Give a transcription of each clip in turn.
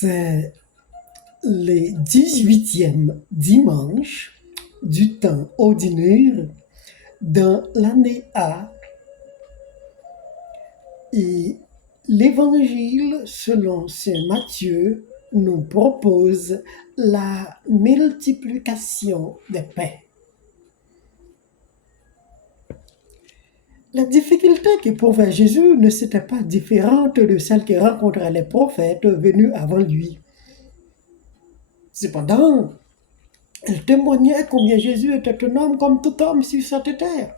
C'est le 18e dimanche du temps ordinaire dans l'année A et l'évangile selon saint Matthieu nous propose la multiplication des pains. La difficulté qu'éprouvait Jésus ne s'était pas différente de celle que rencontraient les prophètes venus avant lui. Cependant, elle témoignait combien Jésus était un homme comme tout homme sur cette terre.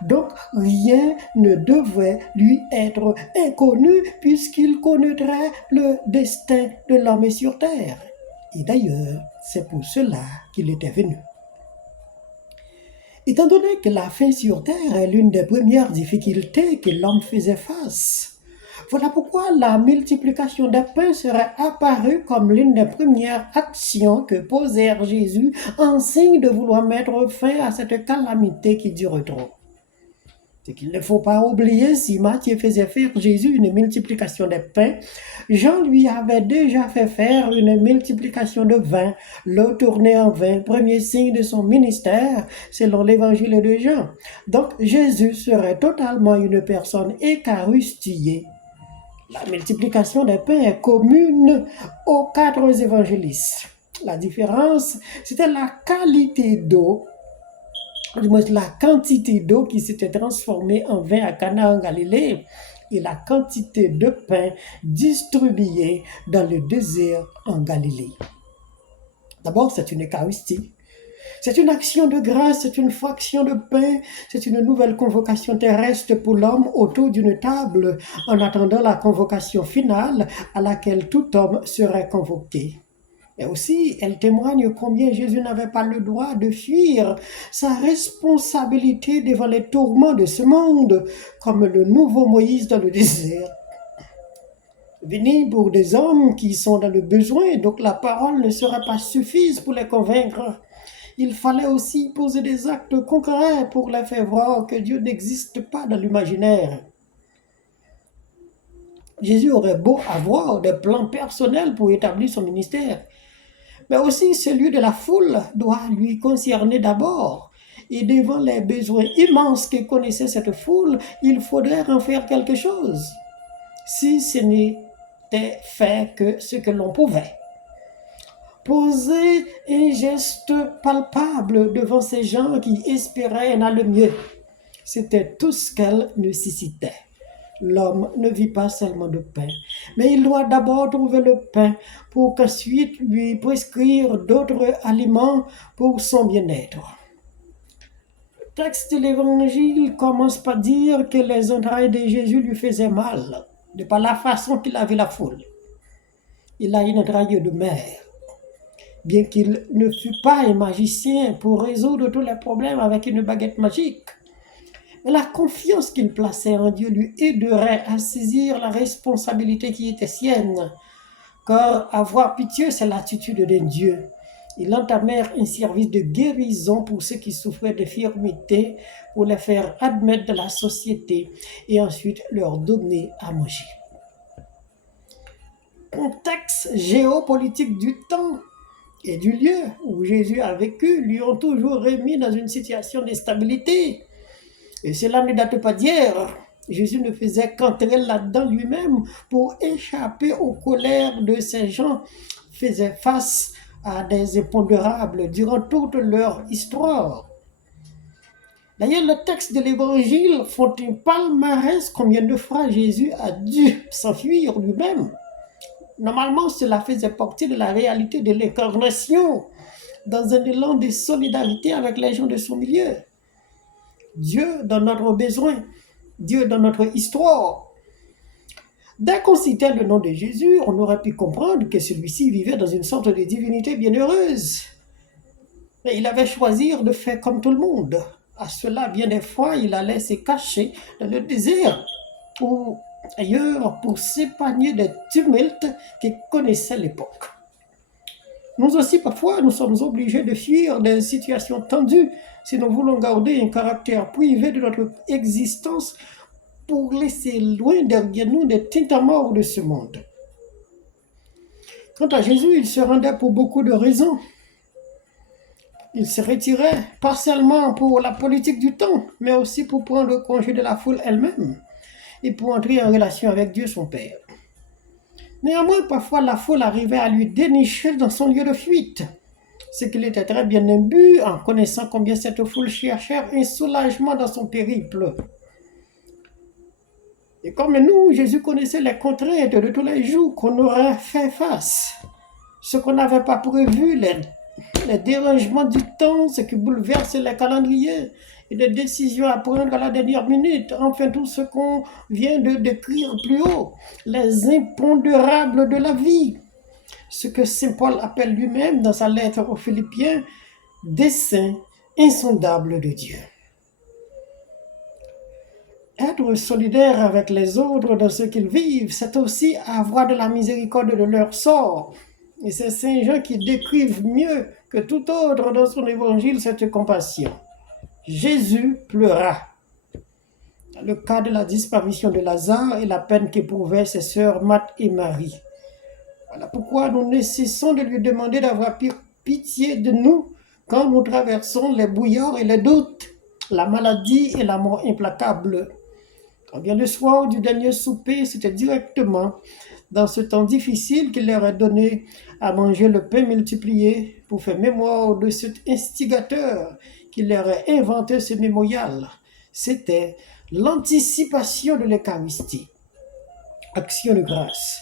Donc, rien ne devait lui être inconnu puisqu'il connaîtrait le destin de l'homme sur terre. Et d'ailleurs, c'est pour cela qu'il était venu. Étant donné que la faim sur terre est l'une des premières difficultés que l'homme faisait face, voilà pourquoi la multiplication des pains serait apparue comme l'une des premières actions que posèrent Jésus en signe de vouloir mettre fin à cette calamité qui dure trop. Ce qu'il ne faut pas oublier, si Matthieu faisait faire Jésus une multiplication des pains, Jean lui avait déjà fait faire une multiplication de vin, l'eau tournée en vin, premier signe de son ministère, selon l'évangile de Jean. Donc Jésus serait totalement une personne écarustillée. La multiplication des pains est commune aux 4 évangélistes. La différence, c'était la qualité d'eau, du moins la quantité d'eau qui s'était transformée en vin à Cana en Galilée et la quantité de pain distribué dans le désert en Galilée. D'abord, c'est une Eucharistie. C'est une action de grâce, c'est une fraction de pain, c'est une nouvelle convocation terrestre pour l'homme autour d'une table en attendant la convocation finale à laquelle tout homme serait convoqué. Et aussi, elle témoigne combien Jésus n'avait pas le droit de fuir sa responsabilité devant les tourments de ce monde, comme le nouveau Moïse dans le désert. Venir pour des hommes qui sont dans le besoin, donc la parole ne sera pas suffisante pour les convaincre. Il fallait aussi poser des actes concrets pour les faire voir que Dieu n'existe pas dans l'imaginaire. Jésus aurait beau avoir des plans personnels pour établir son ministère, mais aussi celui de la foule doit lui concerner d'abord. Et devant les besoins immenses que connaissait cette foule, il faudrait en faire quelque chose, si ce n'était fait que ce que l'on pouvait. Poser un geste palpable devant ces gens qui espéraient en aller mieux, c'était tout ce qu'elle nécessitait. L'homme ne vit pas seulement de pain, mais il doit d'abord trouver le pain pour qu'ensuite lui prescrire d'autres aliments pour son bien-être. Le texte de l'Évangile commence par dire que les entrailles de Jésus lui faisaient mal, de par la façon qu'il avait la foule. Il a une entraille de mer. Bien qu'il ne fût pas un magicien pour résoudre tous les problèmes avec une baguette magique, mais la confiance qu'il plaçait en Dieu lui aiderait à saisir la responsabilité qui était sienne. Car avoir pitié, c'est l'attitude d'un Dieu. Ils entamèrent un service de guérison pour ceux qui souffraient d'infirmité, pour les faire admettre de la société et ensuite leur donner à manger. Contexte géopolitique du temps et du lieu où Jésus a vécu lui ont toujours remis dans une situation d'instabilité. Et cela ne date pas d'hier. Jésus ne faisait qu'entrer là-dedans lui-même pour échapper aux colères de ces gens, faisait face à des impondérables durant toute leur histoire. D'ailleurs, le texte de l'Évangile font un palmarès combien de fois Jésus a dû s'enfuir lui-même. Normalement, cela faisait partie de la réalité de l'incarnation, dans un élan de solidarité avec les gens de son milieu. Dieu dans notre besoin, Dieu dans notre histoire. Dès qu'on citait le nom de Jésus, on aurait pu comprendre que celui-ci vivait dans une sorte de divinité bienheureuse. Mais il avait choisi de faire comme tout le monde. À cela, bien des fois, il allait se cacher dans le désert ou ailleurs pour s'épargner des tumultes qu'il connaissait l'époque. Nous aussi, parfois, nous sommes obligés de fuir des situations tendues si nous voulons garder un caractère privé de notre existence pour laisser loin derrière nous des tintements de ce monde. Quant à Jésus, il se rendait pour beaucoup de raisons. Il se retirait, pas seulement pour la politique du temps, mais aussi pour prendre congé de la foule elle-même et pour entrer en relation avec Dieu son Père. Néanmoins, parfois la foule arrivait à lui dénicher dans son lieu de fuite, ce qu'il était très bien imbu en connaissant combien cette foule cherchait un soulagement dans son périple. Et comme nous, Jésus connaissait les contraintes de tous les jours qu'on aurait fait face, ce qu'on n'avait pas prévu, les dérangements du temps, ce qui bouleverse les calendriers et les décisions à prendre à la dernière minute, enfin tout ce qu'on vient de décrire plus haut, les impondérables de la vie, ce que Saint Paul appelle lui-même dans sa lettre aux Philippiens, dessein insondable de Dieu. Être solidaire avec les autres dans ce qu'ils vivent, c'est aussi avoir de la miséricorde de leur sort. Et c'est Saint Jean qui décrive mieux que tout autre dans son évangile cette compassion. Jésus pleura. Dans le cas de la disparition de Lazare et la peine qu'éprouvaient ses sœurs Marthe et Marie. Voilà pourquoi nous ne cessons de lui demander d'avoir pitié de nous quand nous traversons les bouillards et les doutes, la maladie et la mort implacable. Quand vient le soir du dernier souper, c'était directement dans ce temps difficile qu'il leur a donné à manger le pain multiplié pour faire mémoire de cet instigateur qui leur a inventé ce mémorial. C'était l'anticipation de l'Eucharistie. Action de grâce.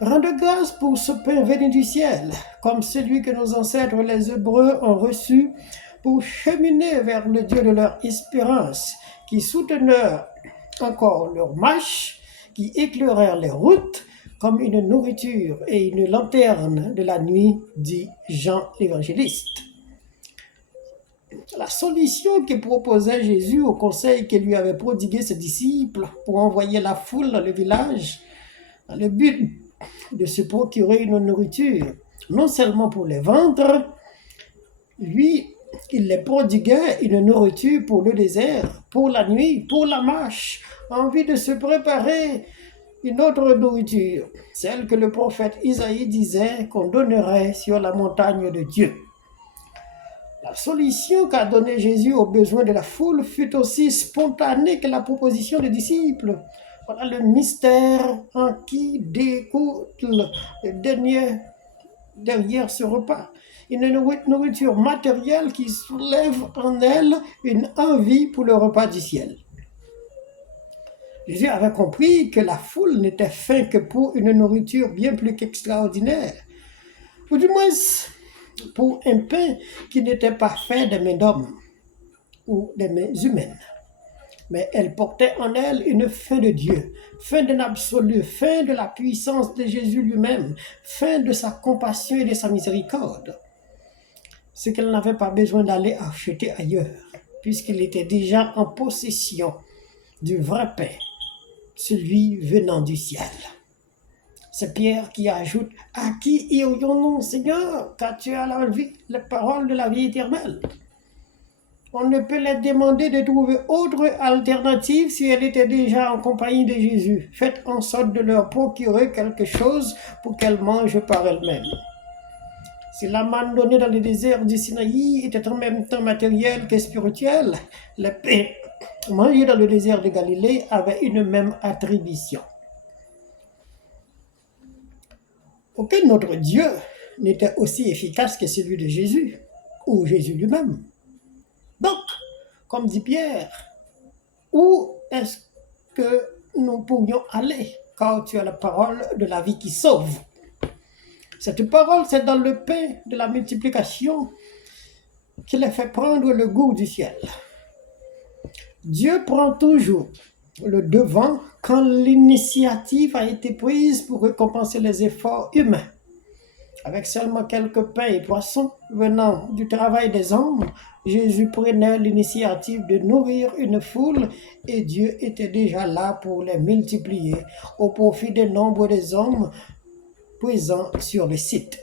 Rendre grâce pour ce pain venu du ciel, comme celui que nos ancêtres les Hébreux ont reçu pour cheminer vers le Dieu de leur espérance, qui soutenait encore leurs marches, qui éclairèrent les routes comme une nourriture et une lanterne de la nuit, dit Jean l'évangéliste. La solution que proposait Jésus au conseil que lui avaient prodigué ses disciples pour envoyer la foule dans le village, dans le but de se procurer une nourriture, non seulement pour les vendre, lui, il les prodiguait une nourriture pour le désert, pour la nuit, pour la marche, en vue de se préparer une autre nourriture, celle que le prophète Isaïe disait qu'on donnerait sur la montagne de Dieu. La solution qu'a donnée Jésus aux besoins de la foule fut aussi spontanée que la proposition des disciples. Voilà le mystère en qui découle derrière ce repas. Une nourriture matérielle qui soulève en elle une envie pour le repas du ciel. Jésus avait compris que la foule n'était faim que pour une nourriture bien plus qu'extraordinaire, ou du moins pour un pain qui n'était pas fait des mains d'hommes ou des mains humaines. Mais elle portait en elle une faim de Dieu, faim de l'absolu, faim de la puissance de Jésus lui-même, faim de sa compassion et de sa miséricorde. Ce qu'elle n'avait pas besoin d'aller acheter ailleurs, puisqu'il était déjà en possession du vrai pain, celui venant du ciel. C'est Pierre qui ajoute: « À qui irions-nous, Seigneur, car tu as la vie, les paroles de la vie éternelle ?» On ne peut les demander de trouver autre alternative si elle était déjà en compagnie de Jésus. Faites en sorte de leur procurer quelque chose pour qu'elles mangent par elles-mêmes. Si la manne donnée dans le désert du Sinaï était en même temps matérielle que spirituelle, le pain mangé dans le désert de Galilée avait une même attribution. Aucun autre Dieu n'était aussi efficace que celui de Jésus, ou Jésus lui-même. Donc, comme dit Pierre, où est-ce que nous pourrions aller, car tu as la parole de la vie qui sauve? Cette parole, c'est dans le pain de la multiplication qu'il a fait prendre le goût du ciel. Dieu prend toujours le devant quand l'initiative a été prise pour récompenser les efforts humains. Avec seulement quelques pains et poissons venant du travail des hommes, Jésus prenait l'initiative de nourrir une foule et Dieu était déjà là pour les multiplier au profit des nombres des hommes présents sur le site.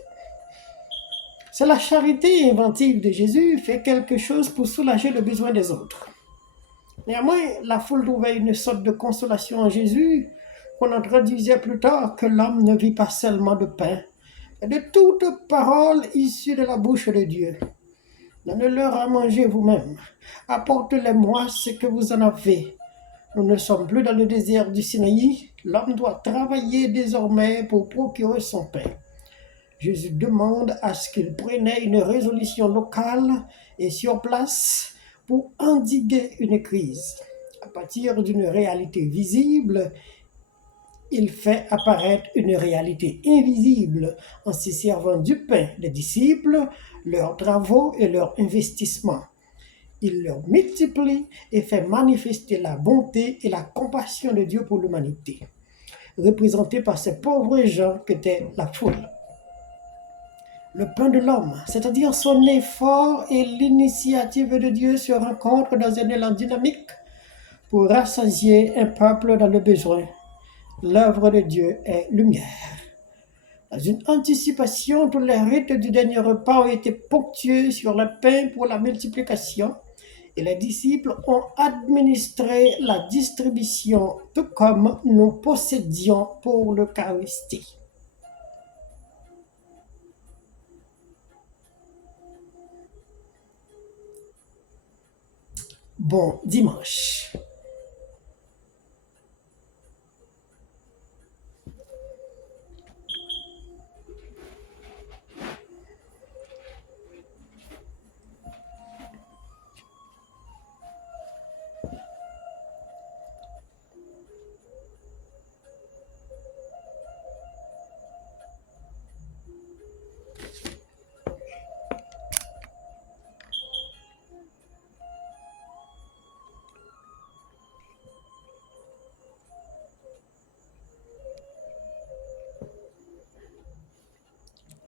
C'est la charité inventive de Jésus fait quelque chose pour soulager le besoin des autres. Néanmoins, la foule trouvait une sorte de consolation en Jésus qu'on en traduisait plus tard que l'homme ne vit pas seulement de pain, de toute parole issue de la bouche de Dieu. Donnez-leur à manger vous-même. Apportez-les-moi ce que vous en avez. Nous ne sommes plus dans le désert du Sinaï. L'homme doit travailler désormais pour procurer son pain. Jésus demande à ce qu'ils prennent une résolution locale et sur place pour endiguer une crise. À partir d'une réalité visible, il fait apparaître une réalité invisible en se servant du pain des disciples, leurs travaux et leurs investissements. Il leur multiplie et fait manifester la bonté et la compassion de Dieu pour l'humanité, représentée par ces pauvres gens qu'était la foule. Le pain de l'homme, c'est-à-dire son effort et l'initiative de Dieu se rencontrent dans un élan dynamique pour rassasier un peuple dans le besoin. L'œuvre de Dieu est lumière. Dans une anticipation, tous les rites du dernier repas ont été ponctués sur le pain pour la multiplication et les disciples ont administré la distribution tout comme nous possédions pour l'Eucharistie. Bon dimanche.